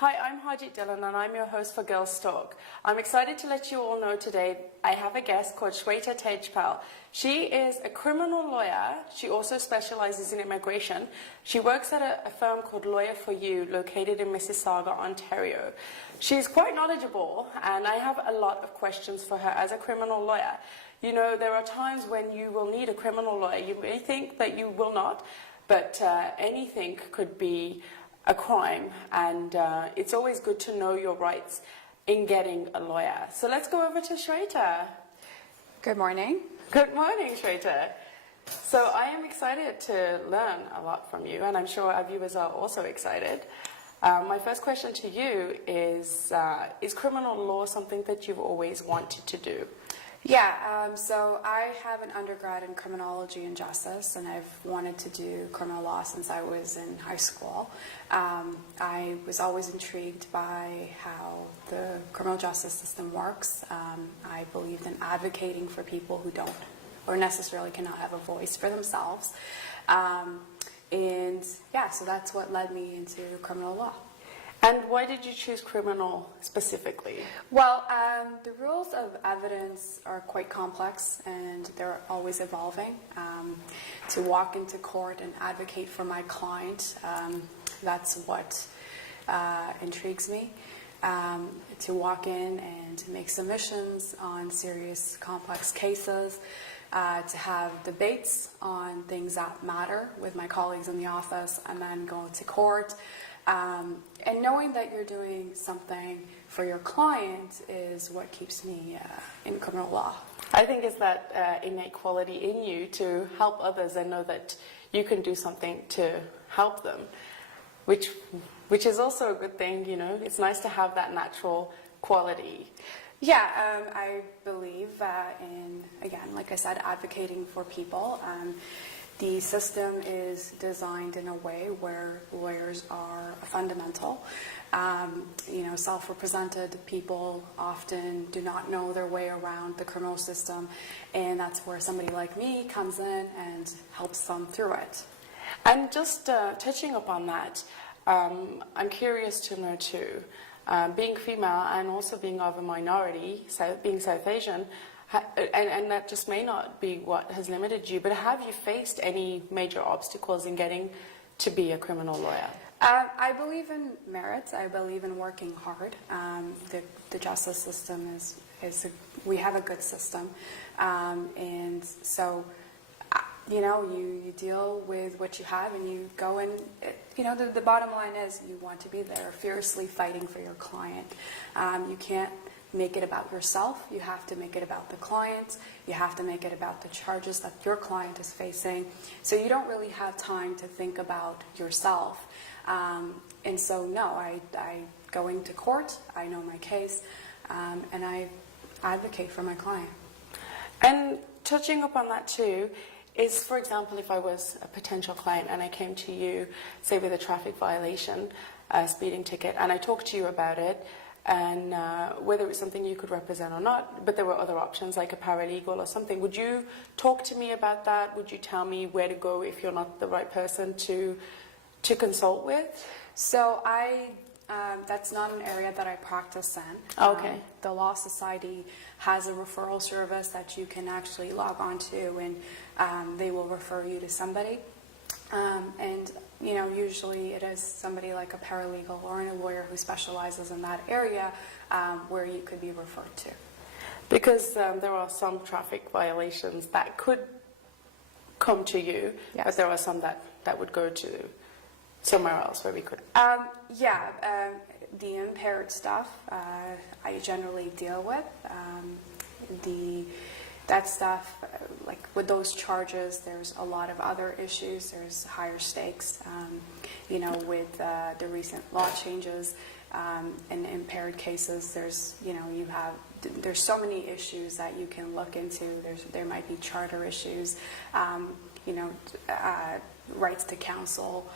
Hi, I'm Harjeet Dhillon and I'm your host for Girls Talk. I'm excited to let you all know today I have a guest called Sweta Tejpal. She is a criminal lawyer. She also specializes in immigration. She works at a firm called Lawyer for You, located in Mississauga, Ontario. She's quite knowledgeable and I have a lot of questions for her as a criminal lawyer. You know, there are times when you will need a criminal lawyer. You may think that you will not, but anything could be a crime, and it's always good to know your rights in getting a lawyer. So let's go over to Sweta. Good morning. Good morning, Sweta. So I am excited to learn a lot from you, and I'm sure our viewers are also excited. My first question to you is criminal law something that you've always wanted to do? Yeah, so I have an undergrad in criminology and justice, and I've wanted to do criminal law since I was in high school. I was always intrigued by how the criminal justice system works. I believed in advocating for people who don't or necessarily cannot have a voice for themselves. And yeah, so that's what led me into criminal law. And why did you choose criminal specifically? Well, the rules of evidence are quite complex and they're always evolving. To walk into court and advocate for my client, that's what intrigues me. To walk in and make submissions on serious, complex cases, to have debates on things that matter with my colleagues in the office, and then go to court. And knowing that you're doing something for your client is what keeps me in criminal law. I think it's that innate quality in you to help others and know that you can do something to help them, which is also a good thing, you know. It's nice to have that natural quality. Yeah, I believe in, again, like I said, advocating for people. The system is designed in a way where lawyers are fundamental. You know, self-represented people often do not know their way around the criminal system, and that's where somebody like me comes in and helps them through it. And just touching upon that, I'm curious to know too, being female and also being of a minority, being South Asian, and that just may not be what has limited you, but have you faced any major obstacles in getting to be a criminal lawyer? I believe in merit. I believe in working hard. The justice system we have a good system, and so you know, you deal with what you have and you go in. You know, the bottom line is you want to be there fiercely fighting for your client. You can't make it about yourself. You have to make it about the client. You have to make it about the charges that your client is facing. So you don't really have time to think about yourself. And so no, I go into court, I know my case, and I advocate for my client. And touching upon that too, is, for example, if I was a potential client and I came to you, say with a traffic violation, a speeding ticket, and I talked to you about it, and whether it was something you could represent or not, but there were other options like a paralegal or something. Would you talk to me about that? Would you tell me where to go if you're not the right person to consult with? So that's not an area that I practice in. Okay. The Law Society has a referral service that you can actually log on to, and they will refer you to somebody. And you know, usually it is somebody like a paralegal or a lawyer who specializes in that area where you could be referred to. Because there are some traffic violations that could come to you, yes, but there are some that would go to somewhere else where we could. The impaired stuff I generally deal with. That stuff, like with those charges, there's a lot of other issues. There's higher stakes, you know, with the recent law changes in impaired cases. There's so many issues that you can look into. There might be charter issues, you know, rights to counsel.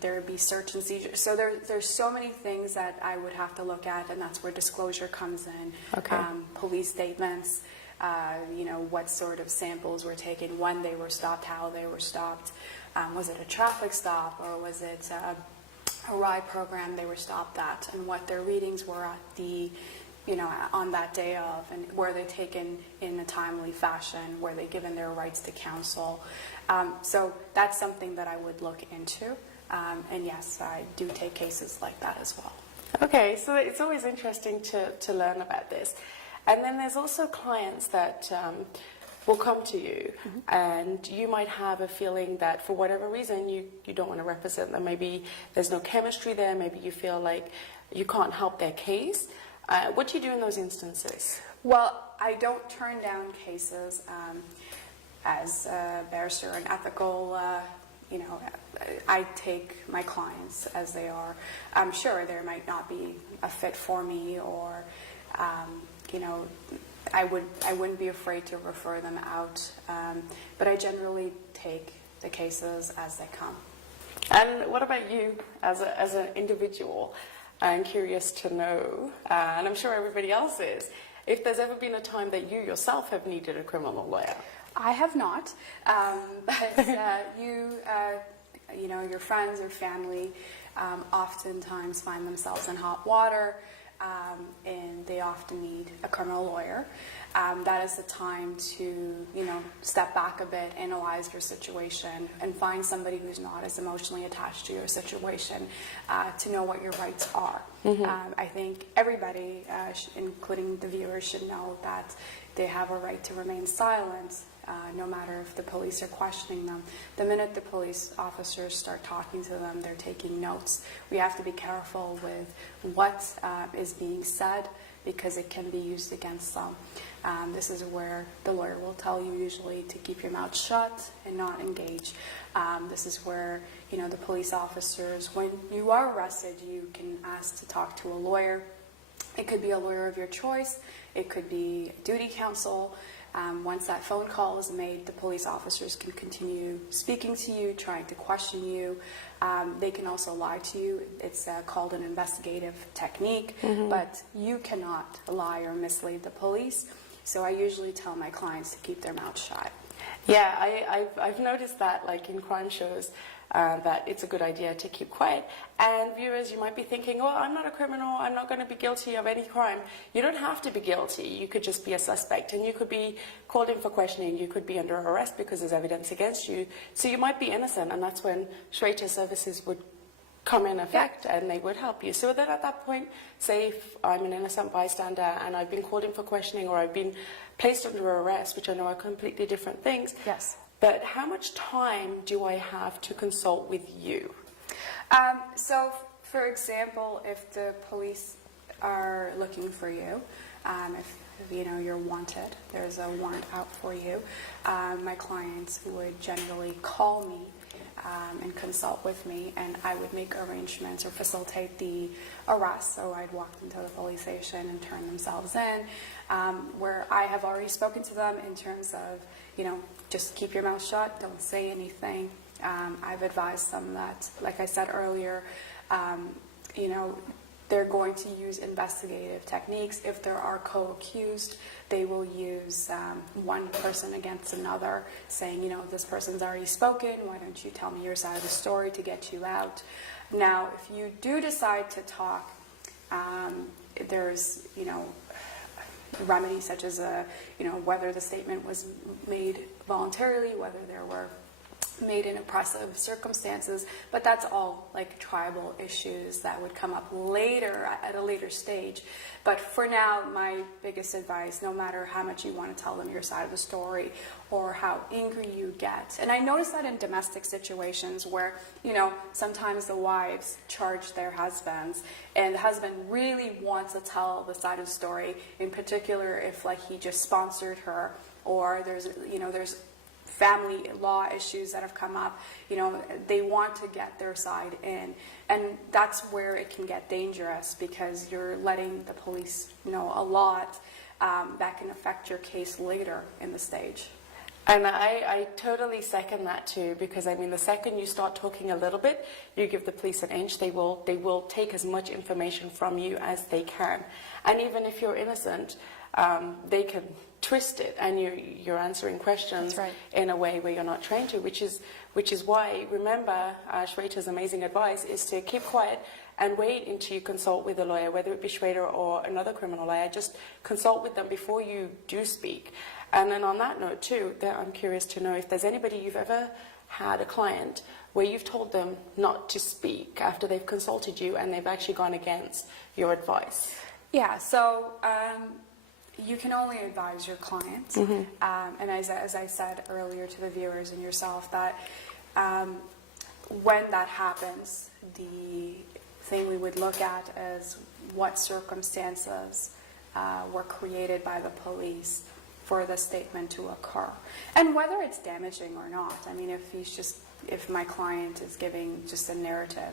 There would be search and seizure. So there's so many things that I would have to look at, and that's where disclosure comes in. Okay. Police statements. You know, what sort of samples were taken, when they were stopped, how they were stopped. Was it a traffic stop, or was it a ride program they were stopped at, and what their readings were at the, on that day of, and were they taken in a timely fashion, were they given their rights to counsel. So that's something that I would look into. And yes, I do take cases like that as well. Okay, so it's always interesting to learn about this. And then there's also clients that will come to you, and you might have a feeling that for whatever reason you don't want to represent them. Maybe there's no chemistry there, maybe you feel like you can't help their case. What do you do in those instances? Well, I don't turn down cases as a barrister and ethical. I take my clients as they are. I'm sure there might not be a fit for me, or I wouldn't be afraid to refer them out. But I generally take the cases as they come. And what about you as an individual? I'm curious to know, and I'm sure everybody else is, if there's ever been a time that you yourself have needed a criminal lawyer. I have not, but your friends or family oftentimes find themselves in hot water, and they often need a criminal lawyer. That is the time to, step back a bit, analyze your situation, and find somebody who's not as emotionally attached to your situation to know what your rights are. I think everybody, including the viewers, should know that they have a right to remain silent, no matter if the police are questioning them. The minute the police officers start talking to them, they're taking notes. We have to be careful with what is being said, because it can be used against them. This is where the lawyer will tell you usually to keep your mouth shut and not engage. This is where, the police officers, when you are arrested, you can ask to talk to a lawyer. It could be a lawyer of your choice. It could be duty counsel. Once that phone call is made, the police officers can continue speaking to you, trying to question you. They can also lie to you. It's called an investigative technique, but you cannot lie or mislead the police. So I usually tell my clients to keep their mouth shut. Yeah, I've noticed that, like in crime shows, that it's a good idea to keep quiet. And viewers, you might be thinking, oh, I'm not a criminal, I'm not going to be guilty of any crime. You don't have to be guilty. You could just be a suspect, and you could be called in for questioning. You could be under arrest because there's evidence against you. So you might be innocent, and that's when Sweta services would come in effect, and they would help you. So then at that point, say if I'm an innocent bystander and I've been called in for questioning, or I've been placed under arrest, which I know are completely different things. Yes. But how much time do I have to consult with you? So, for example, if the police are looking for you, if you're wanted, there's a warrant out for you, my clients would generally call me and consult with me, and I would make arrangements or facilitate the arrest. So I'd walk them to the police station and turn themselves in, where I have already spoken to them in terms of, just keep your mouth shut, don't say anything. I've advised them that, like I said earlier, they're going to use investigative techniques. If there are co-accused, they will use one person against another, saying, this person's already spoken, why don't you tell me your side of the story to get you out? Now, if you do decide to talk, there's, remedies such as, whether the statement was made voluntarily, whether there were made in oppressive circumstances, but that's all like tribal issues that would come up later at a later stage. But for now, my biggest advice, no matter how much you want to tell them your side of the story or how angry you get, and I notice that in domestic situations where, sometimes the wives charge their husbands, and the husband really wants to tell the side of the story, in particular if like he just sponsored her, or there's family law issues that have come up, they want to get their side in. And that's where it can get dangerous, because you're letting the police know a lot that can affect your case later in the stage. And I totally second that too, because the second you start talking a little bit, you give the police an inch, they will take as much information from you as they can. And even if you're innocent, they can twist it, and you're answering questions That's right. in a way where you're not trained to, which is why, remember, Sweta's amazing advice is to keep quiet and wait until you consult with a lawyer, whether it be Sweta or another criminal lawyer. Just consult with them before you do speak. And then on that note too, I'm curious to know if there's anybody you've ever had, a client, where you've told them not to speak after they've consulted you and they've actually gone against your advice. Yeah, so you can only advise your client. And as I said earlier to the viewers and yourself, that when that happens, the thing we would look at is what circumstances were created by the police for the statement to occur, and whether it's damaging or not. I mean, if my client is giving just a narrative,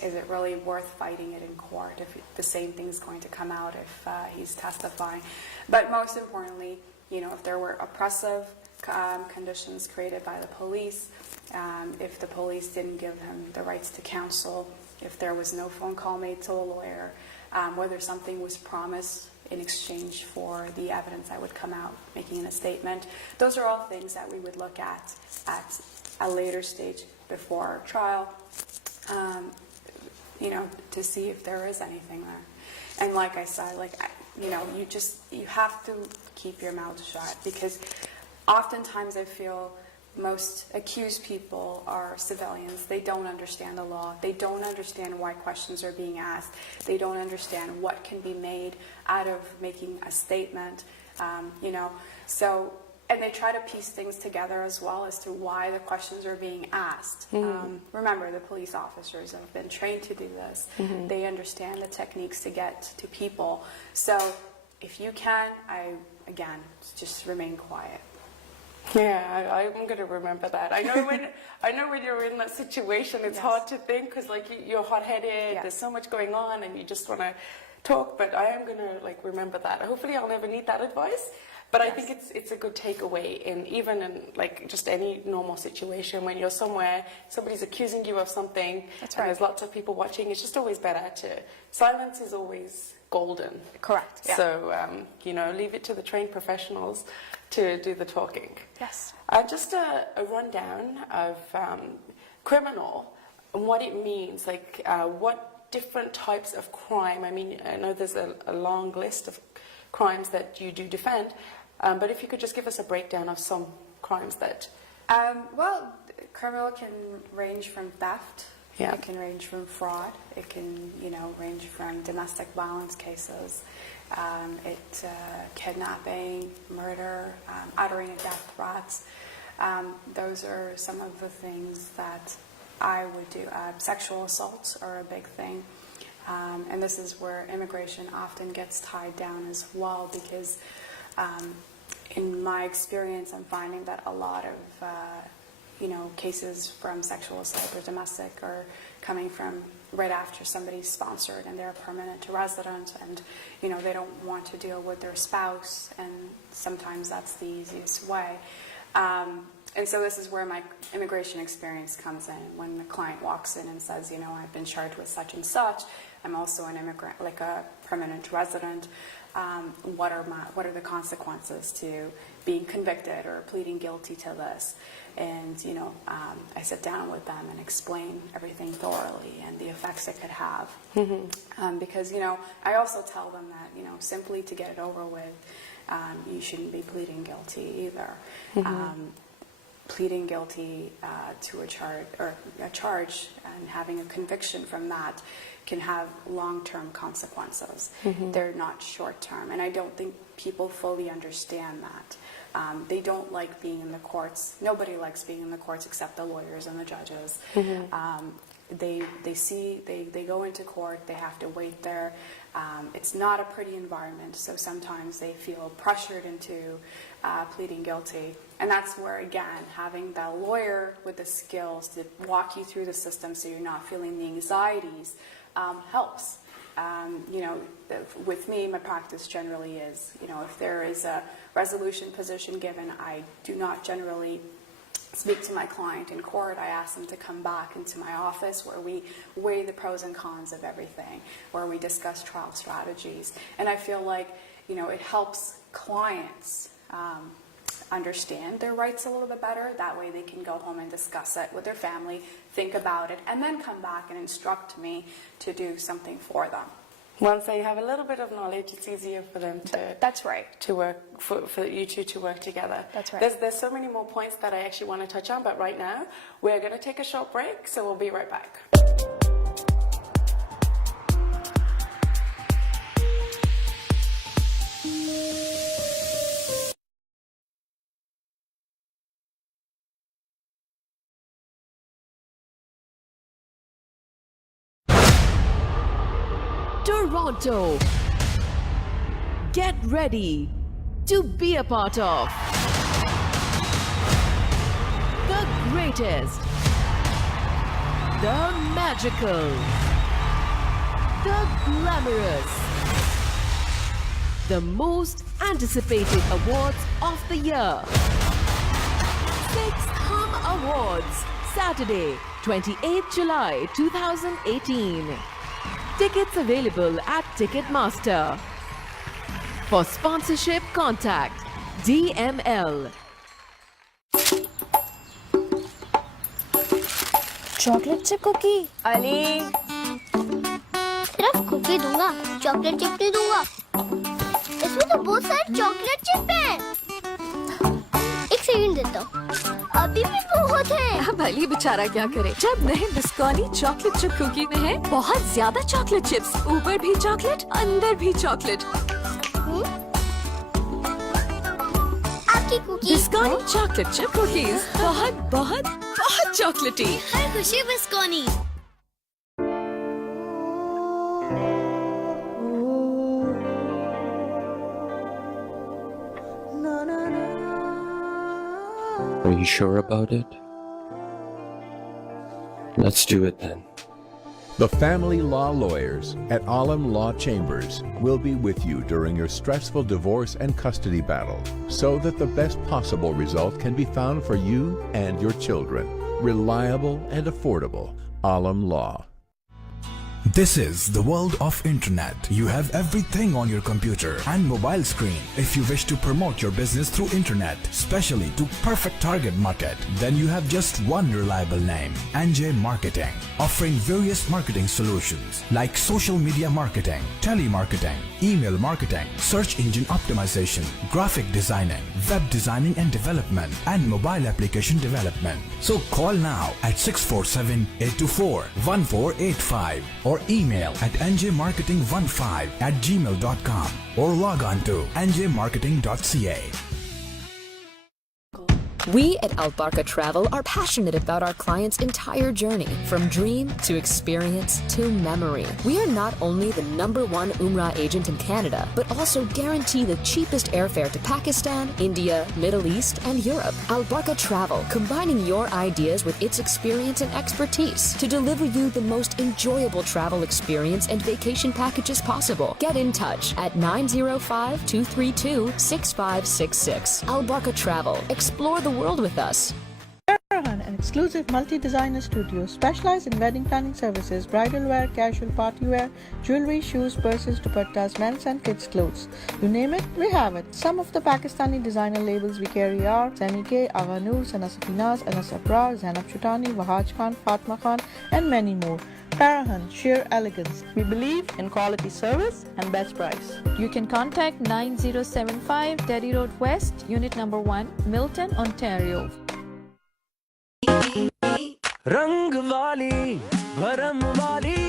is it really worth fighting it in court if the same thing's going to come out if he's testifying? But most importantly, if there were oppressive conditions created by the police, if the police didn't give him the rights to counsel, if there was no phone call made to a lawyer, whether something was promised in exchange for the evidence that would come out making a statement. Those are all things that we would look at a later stage before trial, to see if there is anything there. And like I said, you have to keep your mouth shut, because oftentimes I feel most accused people are civilians. They don't understand the law. They don't understand why questions are being asked. They don't understand what can be made out of making a statement, So, and they try to piece things together as well as to why the questions are being asked. Remember, the police officers have been trained to do this. They understand the techniques to get to people. So if you can, just remain quiet. Yeah, I'm going to remember that. I know when you're in that situation, it's hard to think because you're hot-headed. There's so much going on, and you just want to talk. But I am going to remember that. Hopefully, I'll never need that advice. But I think it's a good takeaway even in just any normal situation when you're somewhere, somebody's accusing you of something, and there's lots of people watching. It's just always better silence is always golden. Correct. Yeah. So leave it to the trained professionals to do the talking. Yes. Just a rundown of criminal and what it means, what different types of crime. I mean, I know there's a long list of crimes that you do defend, but if you could just give us a breakdown of some crimes that... criminal can range from theft. Yeah. It can range from fraud. It can, range from domestic violence cases. Kidnapping, murder, uttering of death threats. Those are some of the things that I would do. Sexual assaults are a big thing. And this is where immigration often gets tied down as well, because in my experience, I'm finding that a lot of cases from sexual assault or domestic are coming from right after somebody's sponsored and they're a permanent resident, and they don't want to deal with their spouse, and sometimes that's the easiest way. And so this is where my immigration experience comes in. When the client walks in and says, I've been charged with such and such, I'm also an immigrant, a permanent resident. What are the consequences to being convicted or pleading guilty to this? And I sit down with them and explain everything thoroughly and the effects it could have. Because I also tell them that simply to get it over with, you shouldn't be pleading guilty either. Pleading guilty to a charge and having a conviction from that can have long-term consequences. They're not short-term, and I don't think people fully understand that. They don't like being in the courts. Nobody likes being in the courts except the lawyers and the judges. They go into court, they have to wait there. It's not a pretty environment, so sometimes they feel pressured into pleading guilty. And that's where, again, having the lawyer with the skills to walk you through the system so you're not feeling the anxieties helps. With me, my practice generally is, if there is a resolution position given, I do not generally speak to my client in court. I ask them to come back into my office where we weigh the pros and cons of everything, where we discuss trial strategies. And I feel like it helps clients understand their rights a little bit better. That way they can go home and discuss it with their family, think about it, and then come back and instruct me to do something for them. Once they have a little bit of knowledge, it's easier for them to... That's right. To work, for you two to work together. That's right. There's so many more points that I actually want to touch on, but right now we're going to take a short break, so we'll be right back. Toronto, get ready to be a part of the greatest, the magical, the glamorous, the most anticipated awards of the year. 6 Hum Awards, Saturday, 28th July 2018. Tickets available at Ticketmaster. For sponsorship, contact DML. Chocolate chip cookie Ali, सिर्फ cookie दूंगा, chocolate chip नहीं दूंगा। इसमें तो बहुत सारे chocolate chip हैं। एक सेकंड देता हूँ। अभी भी बहुत है। अब अली बेचारा क्या करे? जब नए बिस्कॉनी चॉकलेट चिप कुकी में है बहुत ज्यादा चॉकलेट चिप्स, ऊपर भी चॉकलेट, अंदर भी चॉकलेट। आपकी कुकी बिस्कॉनी चॉकलेट चिप कुकीज बहुत बहुत बहुत चॉकलेटी। हर खुशी बिस्कॉनी। Are you sure about it? Let's do it then. The family law lawyers at iNum Law Chambers will be with you during your stressful divorce and custody battle so that the best possible result can be found for you and your children. Reliable and affordable. iNum Law. This is the world of internet. You have everything on your computer and mobile screen. If you wish to promote your business through internet, especially to perfect target market, then you have just one reliable name, NJ Marketing, offering various marketing solutions like social media marketing, telemarketing, email marketing, search engine optimization, graphic designing, web designing and development, and mobile application development. So call now at 647-824-1485 or email at njmarketing15@gmail.com or log on to njmarketing.ca. We at Albarka Travel are passionate about our clients' entire journey, from dream to experience to memory. We are not only the #1 Umrah agent in Canada, but also guarantee the cheapest airfare to Pakistan, India, Middle East, and Europe. Albarka Travel, combining your ideas with its experience and expertise to deliver you the most enjoyable travel experience and vacation packages possible. Get in touch at 905-232-6566. Albarka Travel. Explore the world with us. An exclusive multi-designer studio specialized in wedding planning services, bridal wear, casual party wear, jewelry, shoes, purses, dupattas, men's and kids' clothes. You name it, we have it. Some of the Pakistani designer labels we carry are Semi-K, Agha Noor, Sana Safinaz, Anas Abrar, Zainab Chutani, Wahaj Khan, Fatma Khan, and many more. Parahan, sheer elegance. We believe in quality service and best price. You can contact 9075 Derry Road West, Unit Number 1, Milton, Ontario. रंग वाली भरम वाली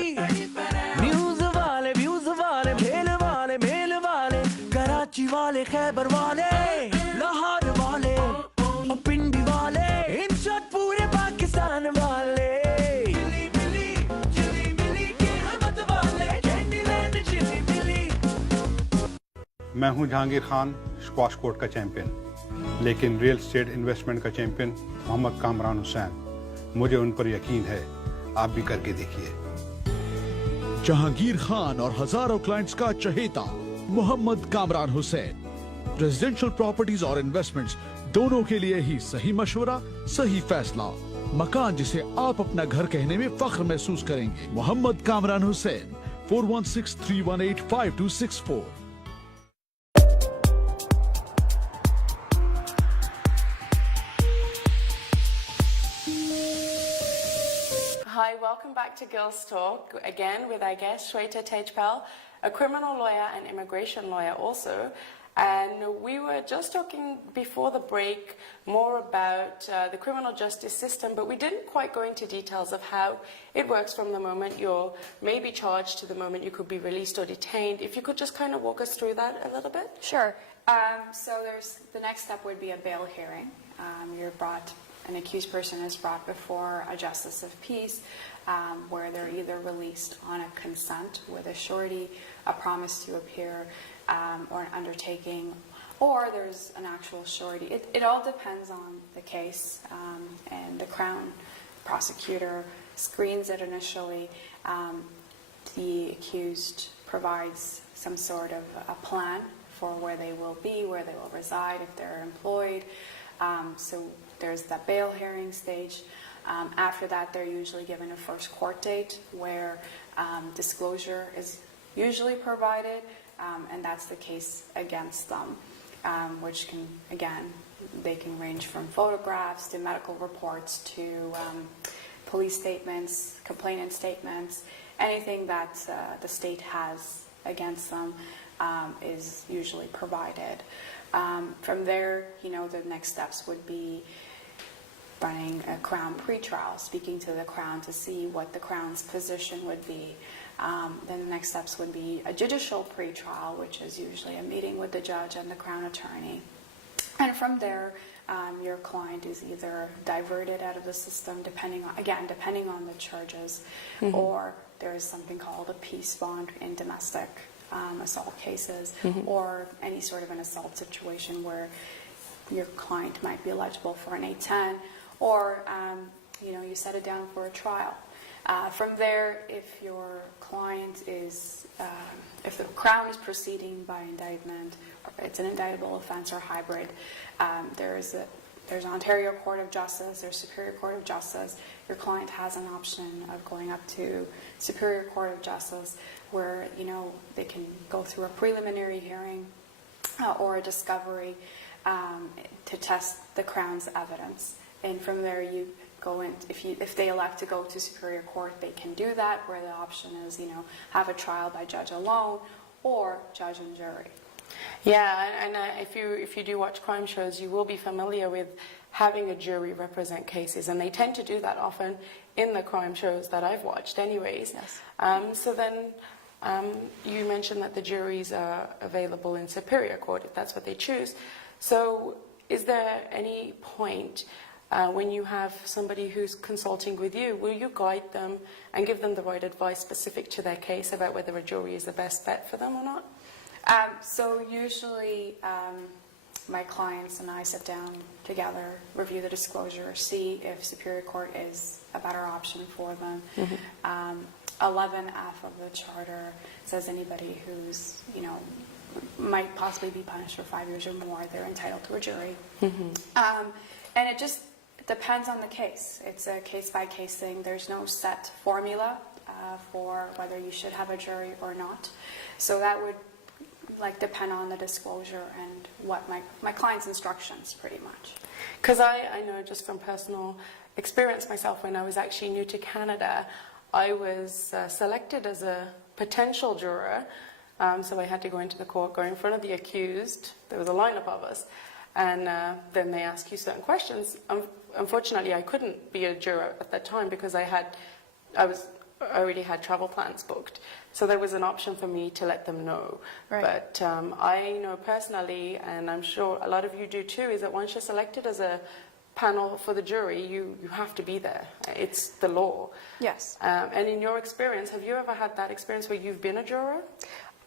news वाले views वाले भेल वाले mail वाले कराची वाले खैबर वाले लाहौर वाले पिंडी वाले इन शॉट पूरे पाकिस्तान वाले मैं हूं जहांगीर खान, स्क्वाश कोर्ट का चैंपियन, लेकिन रियल एस्टेट इन्वेस्टमेंट का चैंपियन मोहम्मद कामरान हुसैन। मुझे उन पर यकीन है, आप भी करके देखिए। जहांगीर खान और हजारों क्लाइंट्स का चहेता मोहम्मद कामरान हुसैन। रेजिडेंशियल प्रॉपर्टीज और इन्वेस्टमेंट्स दोनों के लिए ही सही मशवरा, सही फैसला। मकान जिसे आप अपना घर कहने में फख्र महसूस करेंगे। Mohammad Kamran Hussain, 4163185264। Hi, welcome back to Girls Talk, again with our guest, Sweta Tejpal, a criminal lawyer and immigration lawyer also. And we were just talking before the break more about the criminal justice system, but we didn't quite go into details of how it works from the moment you're maybe charged to the moment you could be released or detained. If you could just kind of walk us through that a little bit? Sure. So the next step would be a bail hearing. An accused person is brought before a justice of peace, where they're either released on a consent with a surety, a promise to appear, or an undertaking, or there's an actual surety. It all depends on the case, and the Crown prosecutor screens it initially. The accused provides some sort of a plan for where they will be, where they will reside if they're employed. So there's the bail hearing stage. After that, they're usually given a first court date where disclosure is usually provided, and that's the case against them, which can, again, they can range from photographs to medical reports to police statements, complainant statements. Anything that the state has against them is usually provided. From there, the next steps would be running a Crown pretrial, speaking to the Crown to see what the Crown's position would be. Then the next steps would be a judicial pretrial, which is usually a meeting with the judge and the Crown attorney. And from there, your client is either diverted out of the system, depending on the charges, or there is something called a peace bond in domestic assault cases, or any sort of an assault situation where your client might be eligible for an 810, or you set it down for a trial. From there, if your client is, if the Crown is proceeding by indictment, or it's an indictable offense or hybrid, there's Ontario Court of Justice, there's Superior Court of Justice. Your client has an option of going up to Superior Court of Justice, where they can go through a preliminary hearing or a discovery to test the Crown's evidence. And from there, you go in. If they elect to go to Superior Court, they can do that, where the option is have a trial by judge alone or judge and jury. Yeah, and if you do watch crime shows, you will be familiar with having a jury represent cases, and they tend to do that often in the crime shows that I've watched anyways. Yes. So then you mentioned that the juries are available in Superior Court if that's what they choose. So is there any point when you have somebody who's consulting with you, will you guide them and give them the right advice specific to their case about whether a jury is the best bet for them or not? So usually my clients and I sit down together, review the disclosure, see if Superior Court is a better option for them. 11F of the Charter says anybody who's, might possibly be punished for 5 years or more, they're entitled to a jury. And it just depends on the case. It's a case-by-case thing. There's no set formula for whether you should have a jury or not. So that would depend on the disclosure and what my client's instructions, pretty much. Because I know just from personal experience myself, when I was actually new to Canada, I was selected as a potential juror. So I had to go into the court, go in front of the accused. There was a lineup of us. And then they ask you certain questions. Unfortunately, I couldn't be a juror at that time because I already had travel plans booked. So there was an option for me to let them know. Right. But I know personally, and I'm sure a lot of you do too, is that once you're selected as a panel for the jury, you have to be there. It's the law. Yes. And in your experience, have you ever had that experience where you've been a juror?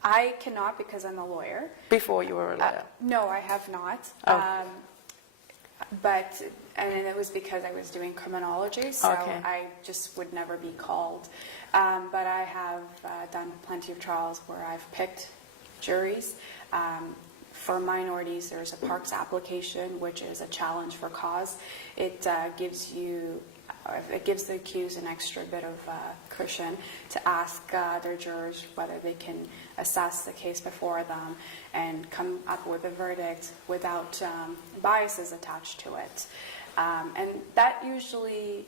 I cannot because I'm a lawyer. Before you were a lawyer? No, I have not. Oh. And it was because I was doing criminology, so I just would never be called. But I have done plenty of trials where I've picked juries. For minorities, there's a Parks application, which is a challenge for cause. It gives the accused an extra bit of cushion to ask their jurors whether they can assess the case before them and come up with a verdict without biases attached to it. And that usually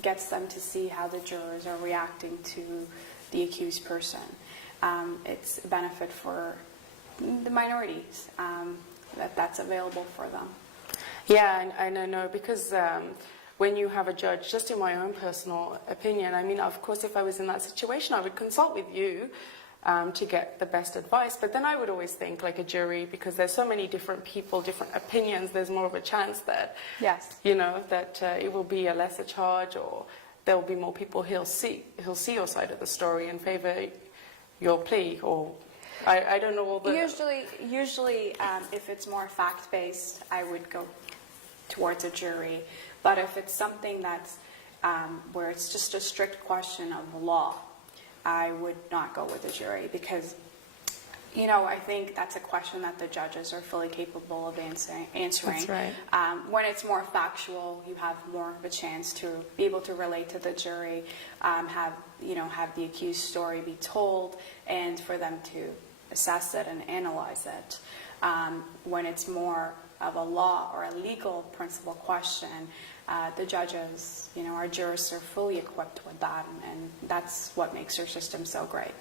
gets them to see how the jurors are reacting to the accused person. It's a benefit for the minorities that's available for them. Yeah, and I know because when you have a judge, just in my own personal opinion, I mean, of course, if I was in that situation, I would consult with you to get the best advice. But then I would always think, like a jury, because there's so many different people, different opinions, there's more of a chance that, yes, you know, that it will be a lesser charge, or there will be more people he'll see your side of the story and favor your plea, or I don't know all the... Usually, if it's more fact-based, I would go towards a jury. But if it's something that's where it's just a strict question of the law, I would not go with a jury, because, you know, I think that's a question that the judges are fully capable of answering. That's right. When it's more factual, you have more of a chance to be able to relate to the jury, have the accused story be told, and for them to assess it and analyze it. When it's more of a law or a legal principle question, the judges, you know, our jurists are fully equipped with that, and that's what makes our system so great.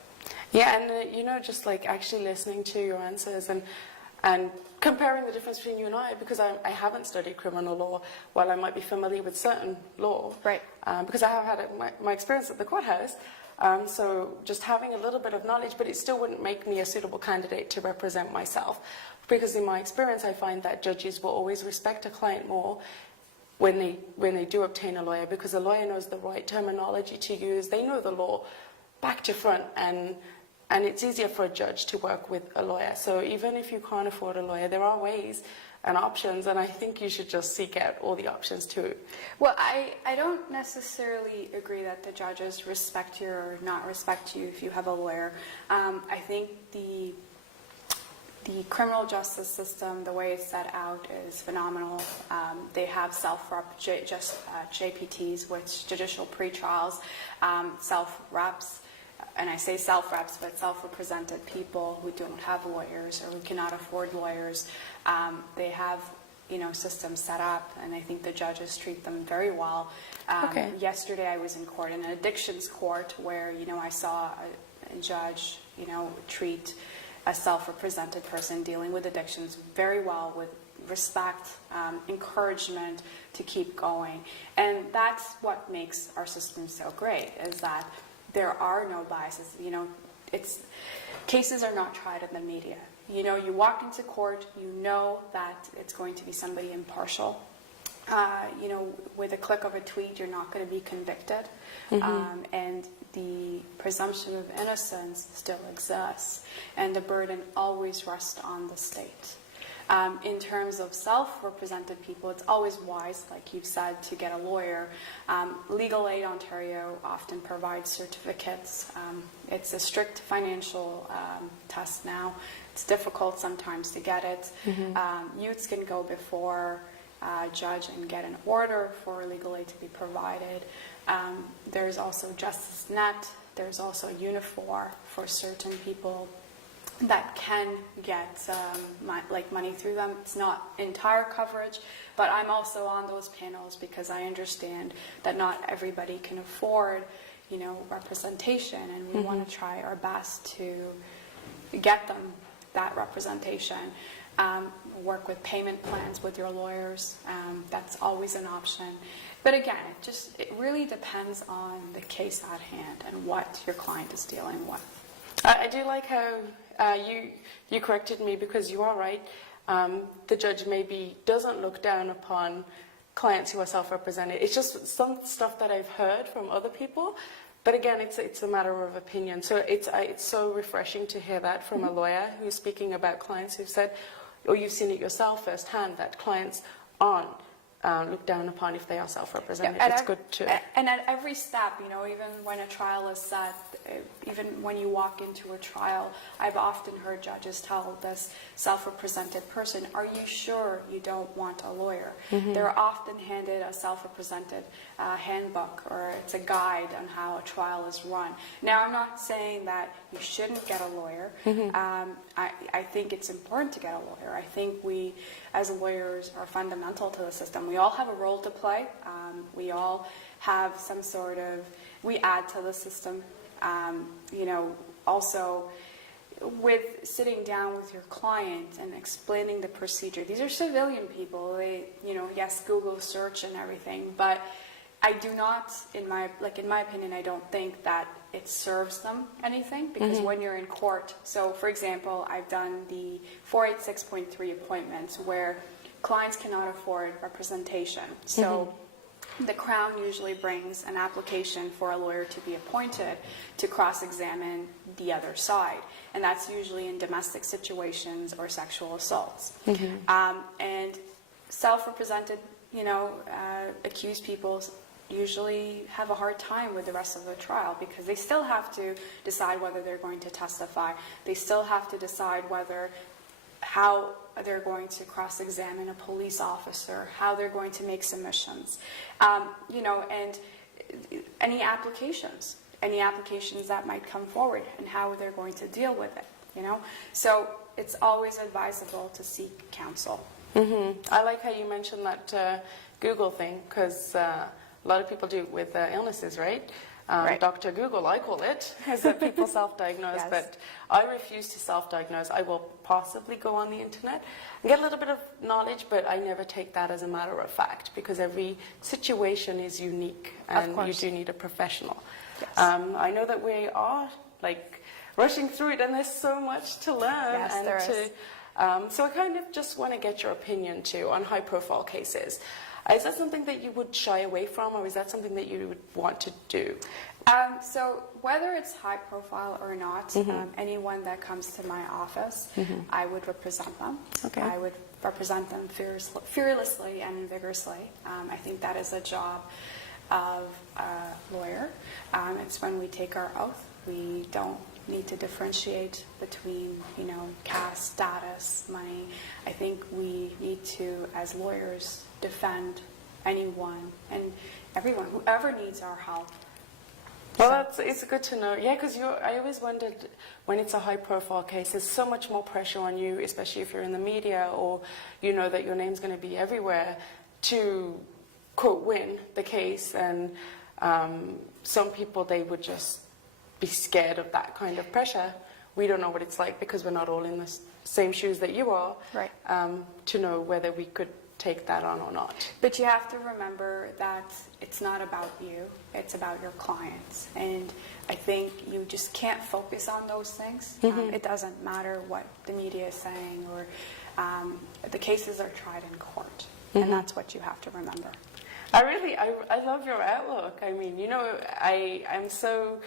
Yeah, and you know, just like actually listening to your answers and comparing the difference between you and I, because I haven't studied criminal law, while I might be familiar with certain law, right? Because I have had my experience at the courthouse, so just having a little bit of knowledge, but it still wouldn't make me a suitable candidate to represent myself, because in my experience I find that judges will always respect a client more when they do obtain a lawyer, because a lawyer knows the right terminology to use, they know the law back to front, and it's easier for a judge to work with a lawyer. So even if you can't afford a lawyer, there are ways and options, and I think you should just seek out all the options too. Well, I don't necessarily agree that the judges respect you or not respect you if you have a lawyer. I think the criminal justice system, the way it's set out, is phenomenal. They have JPTs, which judicial pretrials, self-reps, and I say self-reps, but self-represented people who don't have lawyers or who cannot afford lawyers. They have, you know, systems set up, and I think the judges treat them very well. Okay. Yesterday I was in court, in an addictions court, where, you know, I saw a judge, you know, treat a self-represented person dealing with addictions very well, with respect, encouragement to keep going. And that's what makes our system so great, is that there are no biases. You know, cases are not tried in the media. You know, you walk into court, you know that it's going to be somebody impartial. You know, with a click of a tweet, you're not going to be convicted. And the presumption of innocence still exists, and the burden always rests on the state. In terms of self-represented people, it's always wise, like you've said, to get a lawyer. Legal Aid Ontario often provides certificates. It's a strict financial test now. It's difficult sometimes to get it. Youths can go before a judge and get an order for legal aid to be provided. There's also Justice Net. There's also Unifor for certain people that can get money through them. It's not entire coverage, but I'm also on those panels because I understand that not everybody can afford, you know, representation, and we want to try our best to get them that representation. Work with payment plans with your lawyers. That's always an option. But again, it really depends on the case at hand and what your client is dealing with. I do like how you corrected me, because you are right. The judge maybe doesn't look down upon clients who are self-represented. It's just some stuff that I've heard from other people. But again, it's a matter of opinion. So it's so refreshing to hear that from a lawyer who's speaking about clients who've said, or you've seen it yourself firsthand, that clients aren't looked down upon if they are self-represented. Yeah, it's good to... And at every step, you know, even when a trial is set, even when you walk into a trial, I've often heard judges tell this self-represented person, are you sure you don't want a lawyer? They're often handed a self-represented handbook, or it's a guide on how a trial is run. Now, I'm not saying that you shouldn't get a lawyer. I think it's important to get a lawyer. I think as lawyers are fundamental to the system. We all have a role to play. We all have some sort of, we add to the system. You know, also with sitting down with your client and explaining the procedure. These are civilian people. They, you know, yes, Google search and everything, but I do not, in my opinion, I don't think that it serves them anything, because when you're in court, so for example, I've done the 486.3 appointments where clients cannot afford representation. So the Crown usually brings an application for a lawyer to be appointed to cross-examine the other side, and that's usually in domestic situations or sexual assaults. And self-represented, you know, accused people usually have a hard time with the rest of the trial, because they still have to decide whether they're going to testify. They still have to decide how they're going to cross-examine a police officer, how they're going to make submissions, you know, and any applications that might come forward and how they're going to deal with it, you know. So it's always advisable to seek counsel. I like how you mentioned that Google thing, because a lot of people do with illnesses, right? Dr. Google, I call it, is that people self-diagnose, but I refuse to self-diagnose. I will possibly go on the internet and get a little bit of knowledge, but I never take that as a matter of fact, because every situation is unique, and you do need a professional. I know that we are like rushing through it, and there's so much to learn. Yes, there is. So I kind of just want to get your opinion too on high-profile cases. Is that something that you would shy away from, or is that something that you would want to do? So whether it's high profile or not, anyone that comes to my office, I would represent them. I would represent them fearlessly and vigorously. I think that is a job of a lawyer. It's when we take our oath. We don't need to differentiate between, you know, caste, status, money. I think we need to, as lawyers, defend anyone and everyone, whoever needs our help. Well, it's good to know. Yeah, because I always wondered, when it's a high-profile case, there's so much more pressure on you, especially if you're in the media, or you know that your name's going to be everywhere, to, quote, win the case. And some people, they would just be scared of that kind of pressure. We don't know what it's like, because we're not all in the same shoes that you are, to know whether we could take that on or not. But you have to remember that it's not about you, it's about your clients. And I think you just can't focus on those things. It doesn't matter what the media is saying, or the cases are tried in court. And that's what you have to remember. I love your outlook. I mean, you know, I'm so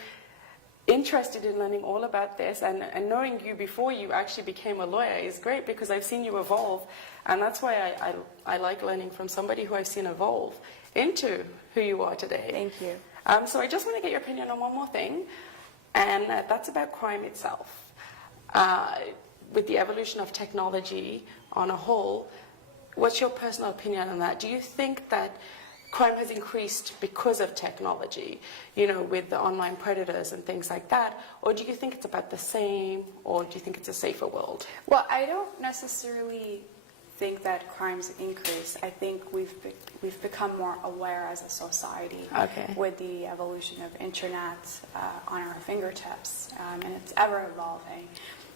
interested in learning all about this, and knowing you before you actually became a lawyer is great, because I've seen you evolve, and that's why I like learning from somebody who I've seen evolve into who you are today. Thank you. So I just want to get your opinion on one more thing, and that's about crime itself. With the evolution of technology on a whole, what's your personal opinion on that? Do you think that crime has increased because of technology, you know, with the online predators and things like that? Or do you think it's about the same, or do you think it's a safer world? Well, I don't necessarily think that crimes increase. I think we've become more aware as a society with the evolution of internet on our fingertips, and it's ever evolving.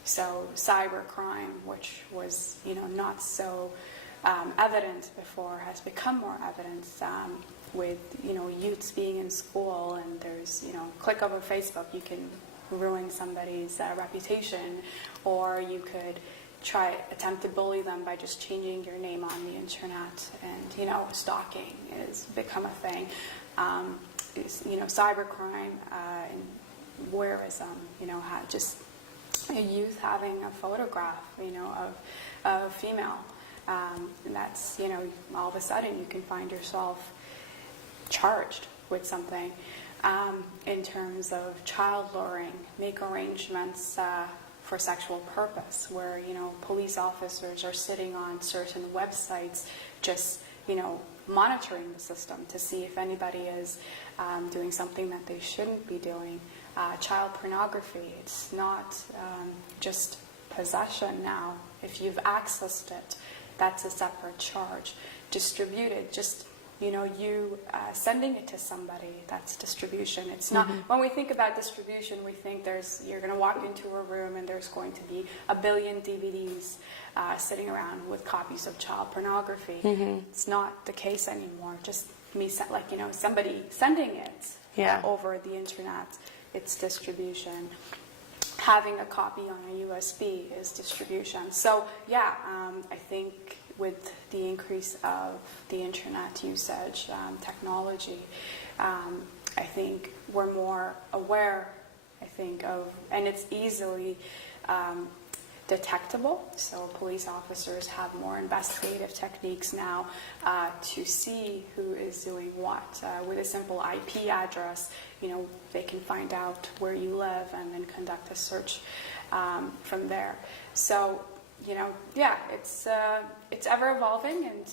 So cybercrime, which was, you know, not so evident before, has become more evident with, you know, youths being in school, and there's, you know, click over Facebook, you can ruin somebody's reputation, or you could attempt to bully them by just changing your name on the internet. And, you know, stalking has become a thing. You know, cybercrime and voyeurism, you know, just a youth having a photograph, you know, of a female. And that's, you know, all of a sudden you can find yourself charged with something. In terms of child luring, make arrangements for sexual purpose, where, you know, police officers are sitting on certain websites just, you know, monitoring the system to see if anybody is doing something that they shouldn't be doing. Child pornography, it's not just possession now. If you've accessed it, that's a separate charge. Distributed, just you sending it to somebody, that's distribution. It's not, when we think about distribution, we think you're going to walk into a room and there's going to be a billion DVDs sitting around with copies of child pornography. It's not the case anymore. Just somebody sending it over the internet, it's distribution. Having a copy on a USB is distribution. So I think with the increase of the internet usage, technology, I think we're more aware, and it's easily detectable. So police officers have more investigative techniques now to see who is doing what. With a simple IP address, they can find out where you live and then conduct a search from there. So it's ever evolving, and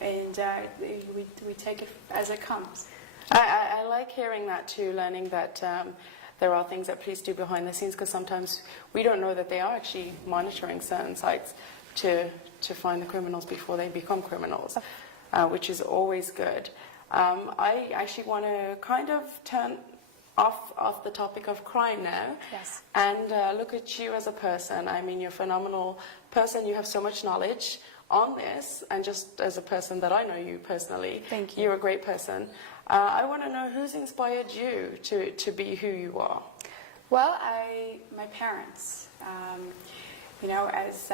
we take it as it comes. I like hearing that too, learning that there are things that police do behind the scenes, because sometimes we don't know that they are actually monitoring certain sites to find the criminals before they become criminals, which is always good. I actually want to kind of turn off the topic of crime now, and look at you as a person. I mean, you're a phenomenal person. You have so much knowledge on this, and just as a person that I know you personally, thank you. You're a great person. I want to know who's inspired you to be who you are. Well, my parents. As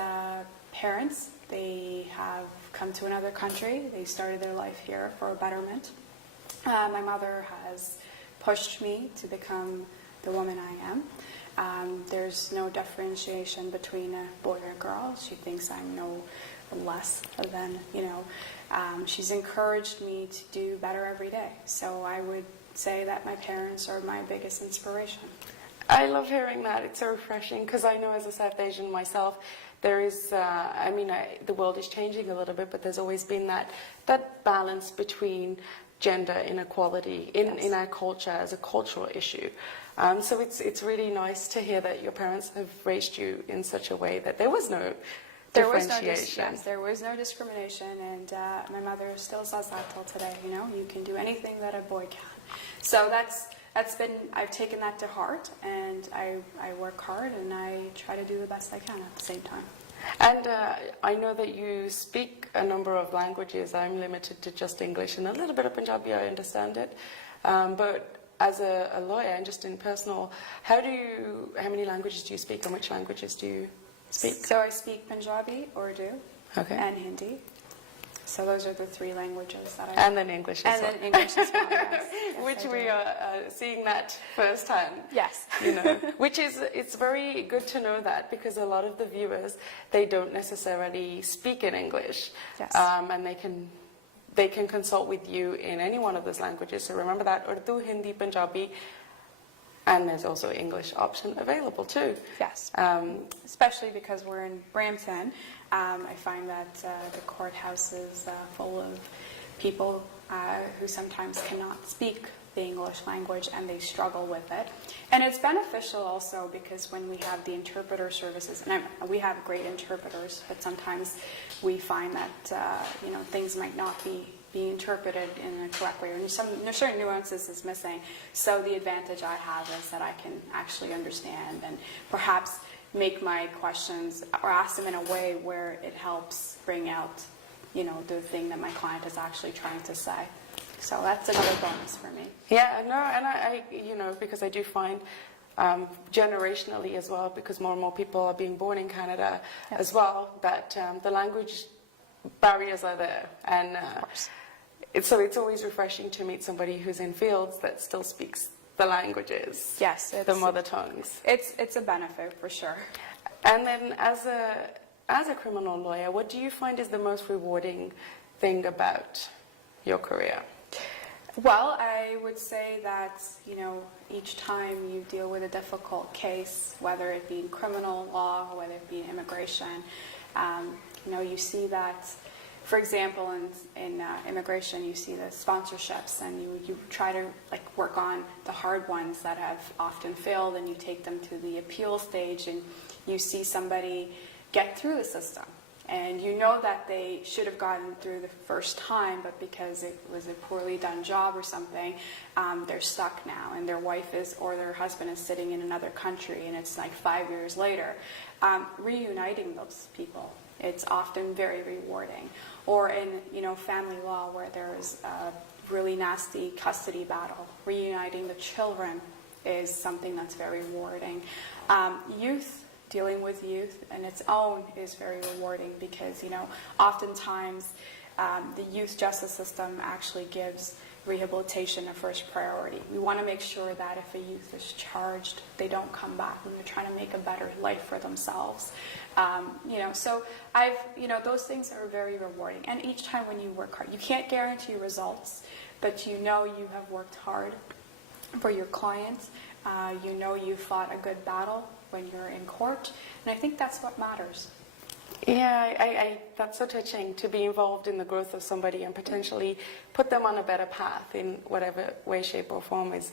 parents, they have come to another country. They started their life here for a betterment. My mother has pushed me to become the woman I am. There's no differentiation between a boy or a girl. She thinks I'm no less than, she's encouraged me to do better every day. So I would say that my parents are my biggest inspiration. I love hearing that. It's so refreshing, because I know as a South Asian myself, there is, the world is changing a little bit, but there's always been that balance between gender inequality in our culture as a cultural issue. So it's really nice to hear that your parents have raised you in such a way that there was no differentiation. There was no discrimination, and my mother still says that till today. You can do anything that a boy can. So I've taken that to heart, and I work hard, and I try to do the best I can at the same time. And I know that you speak a number of languages. I'm limited to just English and a little bit of Punjabi. I understand it, but as a lawyer and just in personal, how many languages do you speak, and which languages do you speak? So I speak Punjabi, Urdu, and Hindi. So those are the three languages that I... And then English as well. And then English as well, yes. Which we are seeing that firsthand. Yes. Which is, it's very good to know that, because a lot of the viewers, they don't necessarily speak in English. Yes. And they can consult with you in any one of those languages. So remember that, Urdu, Hindi, Punjabi, and there's also English option available too. Yes. Especially because we're in Brampton. I find that the courthouse is full of people who sometimes cannot speak the English language, and they struggle with it. And it's beneficial also because when we have the interpreter services, and we have great interpreters, but sometimes we find that things might not be being interpreted in a correct way, or there's certain nuances is missing. So the advantage I have is that I can actually understand and perhaps make my questions or ask them in a way where it helps bring out, the thing that my client is actually trying to say. So that's another bonus for me. Yeah, no, and I because I do find generationally as well, because more and more people are being born in Canada as well, that the language barriers are there, and it's always refreshing to meet somebody who's in fields that still speaks the languages, the mother tongues. It's a benefit for sure. And then as a criminal lawyer, what do you find is the most rewarding thing about your career? Well, I would say that, each time you deal with a difficult case, whether it be in criminal law, whether it be in immigration, you see that, for example, in immigration, you see the sponsorships, and you try to work on the hard ones that have often failed, and you take them to the appeal stage, and you see somebody get through the system. And you know that they should have gotten through the first time, but because it was a poorly done job or something, they're stuck now, and their wife is or their husband is sitting in another country, and it's like 5 years later. Reuniting those people, it's often very rewarding. Or in family law where there is a really nasty custody battle, reuniting the children is something that's very rewarding. Dealing with youth on its own is very rewarding because, oftentimes the youth justice system actually gives rehabilitation a first priority. We want to make sure that if a youth is charged, they don't come back and they're trying to make a better life for themselves. So those things are very rewarding. And each time when you work hard, you can't guarantee results, but you have worked hard for your clients. You fought a good battle when you're in court, and I think that's what matters. Yeah, that's so touching to be involved in the growth of somebody and potentially put them on a better path in whatever way, shape, or form. It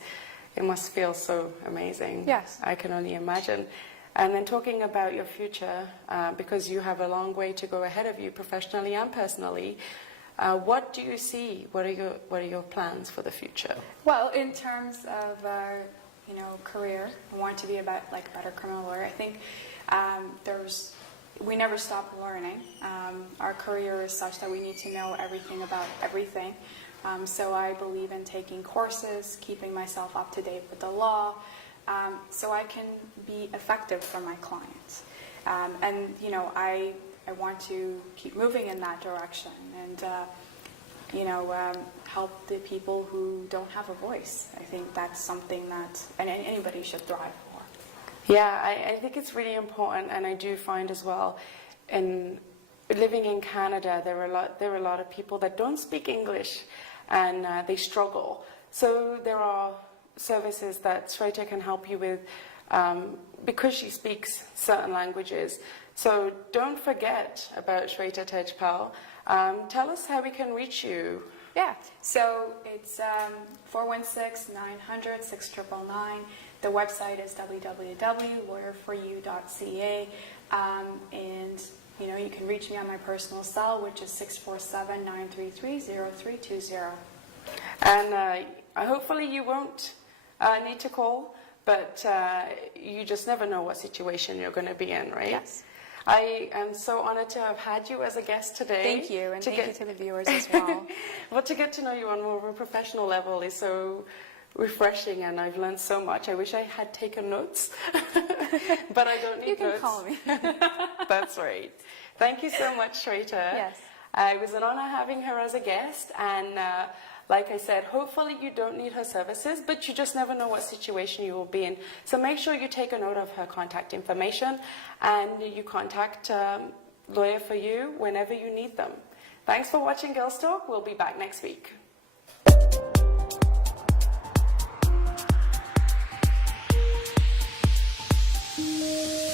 must feel so amazing. Yes. I can only imagine. And then talking about your future, because you have a long way to go ahead of you professionally and personally, what do you see? What are your plans for the future? Well, in terms of career, I want to be a better criminal lawyer. I think we never stop learning. Our career is such that we need to know everything about everything. So I believe in taking courses, keeping myself up to date with the law, so I can be effective for my clients. I want to keep moving in that direction and help the people who don't have a voice. I think that's something that anybody should thrive for. Yeah, I think it's really important, and I do find as well, in living in Canada, there are a lot of people that don't speak English, and they struggle. So there are services that Sweta can help you with because she speaks certain languages. So don't forget about Sweta Tejpal. Tell us how we can reach you. Yeah, so it's 416-900-6999. The website is www.lawyerforyou.ca, and you can reach me on my personal cell, which is 647-933-0320. And hopefully you won't need to call, but you just never know what situation you're going to be in, right? Yes. I am so honored to have had you as a guest today. Thank you, and thank you to the viewers as well. Well, to get to know you on more of a professional level is so refreshing, and I've learned so much. I wish I had taken notes, but I don't need notes. You can call me. That's right. Thank you so much, Sweta. Yes. It was an honor having her as a guest, and like I said, hopefully you don't need her services, but you just never know what situation you will be in. So make sure you take a note of her contact information, and you contact Lawyer for You whenever you need them. Thanks for watching Girls Talk. We'll be back next week. Yeah.